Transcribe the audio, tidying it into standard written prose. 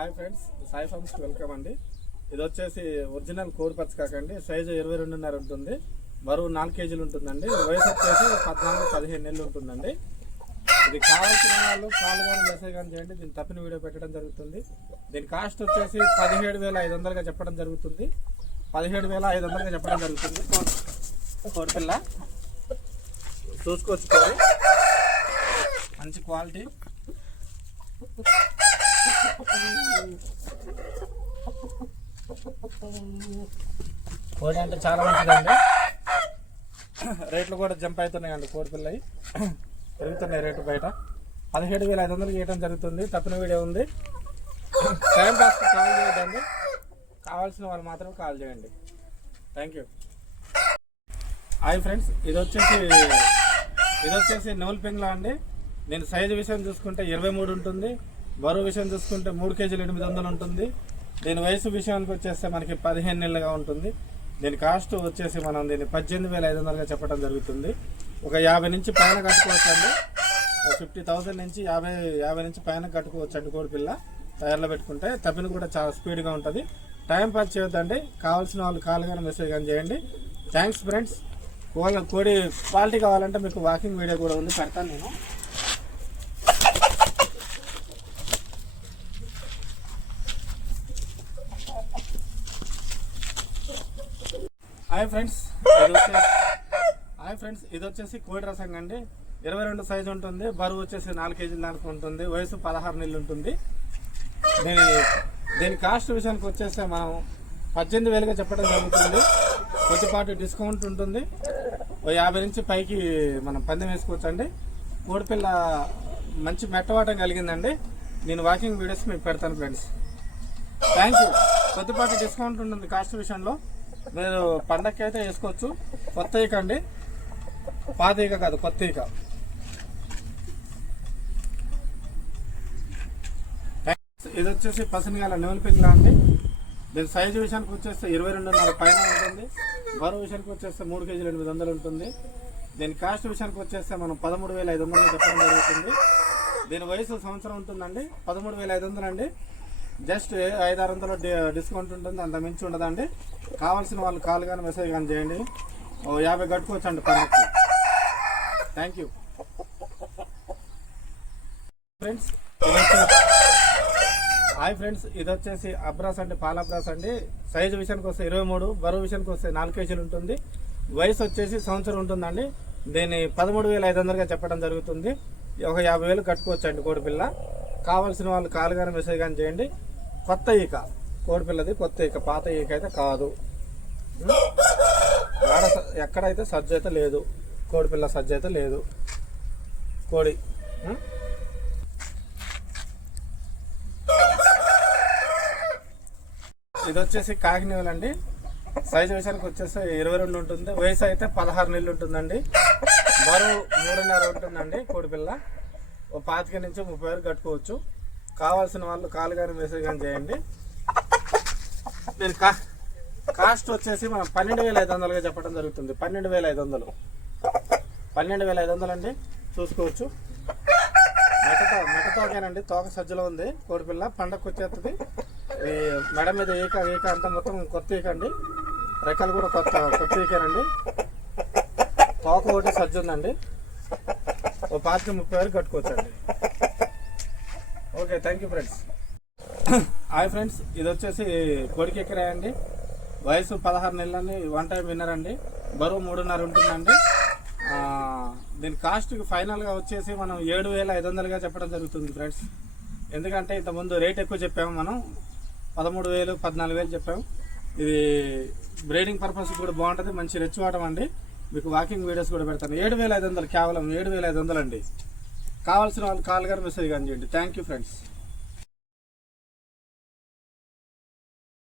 Hi friends, Sai farms welcome అండి. ఇది వచ్చేసి ఒరిజినల్ కోడి పచ్చకాకండి. సైజు 22.5 ఉంటుంది. బరువు 4 కేజీలు ఉంటుందండి. వయసు వచ్చేసి 14-15 నెలలు ఉంటుందండి. ఇది కావాల్సిన వాళ్ళు కాల్ కానీ మెసేజ్ కానీ చేయండి. దీన్ని తప్పిన వీడియో పెట్టడం జరుగుతుంది. దీని కాస్ట్ వచ్చేసి 17,500గా చెప్పడం జరుగుతుంది. 17,500గా చెప్పడం జరుగుతుంది. కోడిపిల్ల చూసుకోవచ్చు, మంచి క్వాలిటీ. కోడి అంటే చాలా మంచిదండి. రేట్లు కూడా జంప్ అవుతున్నాయండి. కోడి పిల్లవి పెరుగుతున్నాయి రేటు. బయట 17,500 చేయడం జరుగుతుంది. తప్పిన వీడియో ఉంది. టైం పాస్కి కాల్ చేయదండి. కావాల్సిన వాళ్ళు మాత్రం కాల్ చేయండి. Thank you. హాయ్ ఫ్రెండ్స్, ఇది వచ్చేసి నూల్ పెంగ్లా అండి. నేను సైజు విషయం చూసుకుంటే 23 ఉంటుంది. బరువు విషయం చూసుకుంటే 3 కేజీలు 800 ఉంటుంది. దీని వయసు విషయానికి వచ్చేస్తే మనకి 15 నెలలుగా ఉంటుంది. దీని కాస్ట్ వచ్చేసి మనం దీన్ని 18,500గా చెప్పడం జరుగుతుంది. ఒక 50 నుంచి పైన కట్టుకోవచ్చు అండి. 50,000 నుంచి 50 నుంచి పైన కట్టుకోవచ్చు అండి. కోడిపిల్ల తయారులో పెట్టుకుంటే తప్పిన కూడా చాలా స్పీడ్గా ఉంటుంది. టైం పాస్ చేయొద్దండి. కావాల్సిన వాళ్ళు కాల్ కానీ మెసేజ్ కానీ చేయండి. Thanks friends. కోడి క్వాలిటీ కావాలంటే మీకు వాకింగ్ వీడియో కూడా ఉంది, పెడతాను నేను. హాయ్ ఫ్రెండ్స్, ఇది వచ్చేసి కోడి రసం అండి. 22 సైజు ఉంటుంది. బరువు వచ్చేసి 4 కేజీల దాకా ఉంటుంది. వయసు 16 నెలలు ఉంటుంది. దీని కాస్ట్ విషయానికి వచ్చేస్తే మనం 18,000గా చెప్పడం జరుగుతుంది. కొద్దిపాటు డిస్కౌంట్ ఉంటుంది. 50 నుంచి పైకి మనం పందెం వేసుకోవచ్చు అండి. కోడిపిల్ల మంచి మెట్టవాటం కలిగిందండి. నేను వాకింగ్ వీడియోస్ మీకు పెడతాను ఫ్రెండ్స్. Thank you. కొద్దిపాటు డిస్కౌంట్ ఉంటుంది కాస్ట్ విషయంలో. మీరు పండగకి అయితే వేసుకోవచ్చు. కొత్త ఈక అండి, పాత ఈక కాదు, కొత్త ఈక. ఇది వచ్చేసి పసనిగాల నూనె పిల్ల అండి. దీని సైజు విషయానికి వచ్చేస్తే 22.5 పైన ఉంటుంది. బరువు విషయానికి వచ్చేస్తే 3 కేజీలు 800 ఉంటుంది. దీని కాస్ట్ విషయానికి వచ్చేస్తే మనం 13,500 చెప్పడం జరుగుతుంది. దీని వయసు సంవత్సరం ఉంటుందండి. 13,500 అండి. జస్ట్ 500-600 డిస్కౌంట్ ఉంటుంది, అంత మించి ఉండదండి. కావాల్సిన వాళ్ళు కాల్ కానీ మెసేజ్ కానీ చేయండి. 50 కట్టుకోవచ్చు అండి పండగకి. Thank you friends. Hi friends, ఇది వచ్చేసి అబ్రాస్ అండి, పాల అబ్రాస్ అండి. సైజు విషయానికి వస్తే 23, బరువు విషయానికి వస్తే 4 కేజీలు ఉంటుంది. వయసు వచ్చేసి సంవత్సరం ఉంటుందండి. దీన్ని 13,500గా చెప్పడం జరుగుతుంది. ఒక 50,000 కట్టుకోవచ్చు అండి కోడిపిల్ల. కావాల్సిన వాళ్ళు కాల్ కానీ మెసేజ్ కానీ చేయండి. కొత్త ఈక కోడిపిల్లది, కొత్త ఈక, పాత ఈక అయితే కాదు. ఎక్కడైతే సజ్జ అయితే లేదు, కోడిపిల్ల సజ్జ అయితే లేదు. కోడి ఇది వచ్చేసి కాకినేవల్ అండి. సైజు విషయానికి వచ్చేసి 22 ఉంటుంది. వయసు అయితే 16 నెలలు ఉంటుందండి. బరువు 3.5 ఉంటుందండి. కోడిపిల్ల 25 నుంచి 30 వరకు కట్టుకోవచ్చు. కావాల్సిన వాళ్ళు కాల్ కానీ మెసేజ్ కానీ చేయండి. దీని కాస్ట్ వచ్చేసి మనం 12,500గా చెప్పడం జరుగుతుంది. 12,500 అండి. చూసుకోవచ్చు. మెటతోకేనండి, తోక సజ్జలో ఉంది కోడిపిల్ల. పండగకు వచ్చేస్తుంది. ఈ మెడ మీద ఈక అంతా మొత్తం కొత్త ఈక అండి. రెక్కలు కూడా కొత్త ఈకేనండి. తోక ఒకటి సజ్జ ఉందండి. 25-30 వరకు కట్టుకోవచ్చు అండి. Okay, thank you friends. Hi friends, ఇది వచ్చేసి కోడికి ఎక్కరా అండి. వయసు 16 నెలలని, 1 టైం విన్నర్ అండి. బరువు 3.5 ఉంటుందండి. దీని కాస్ట్ ఫైనల్గా వచ్చేసి మనం 7,500గా చెప్పడం జరుగుతుంది ఫ్రెండ్స్. ఎందుకంటే ఇంతకుముందు రేట్ ఎక్కువ చెప్పాము మనం, 13,000, 14,000 చెప్పాము. ఇది బ్రీడింగ్ పర్పస్ కూడా బాగుంటుంది. మంచి రెచ్చివాటం అండి. మీకు వాకింగ్ వీడియోస్ కూడా పెడతాను. 7,500, కేవలం 7,500 అండి. కావాల్సిన వాళ్ళు కాల్ కానీ మెసేజ్ కానీ చేయండి. Thank you friends.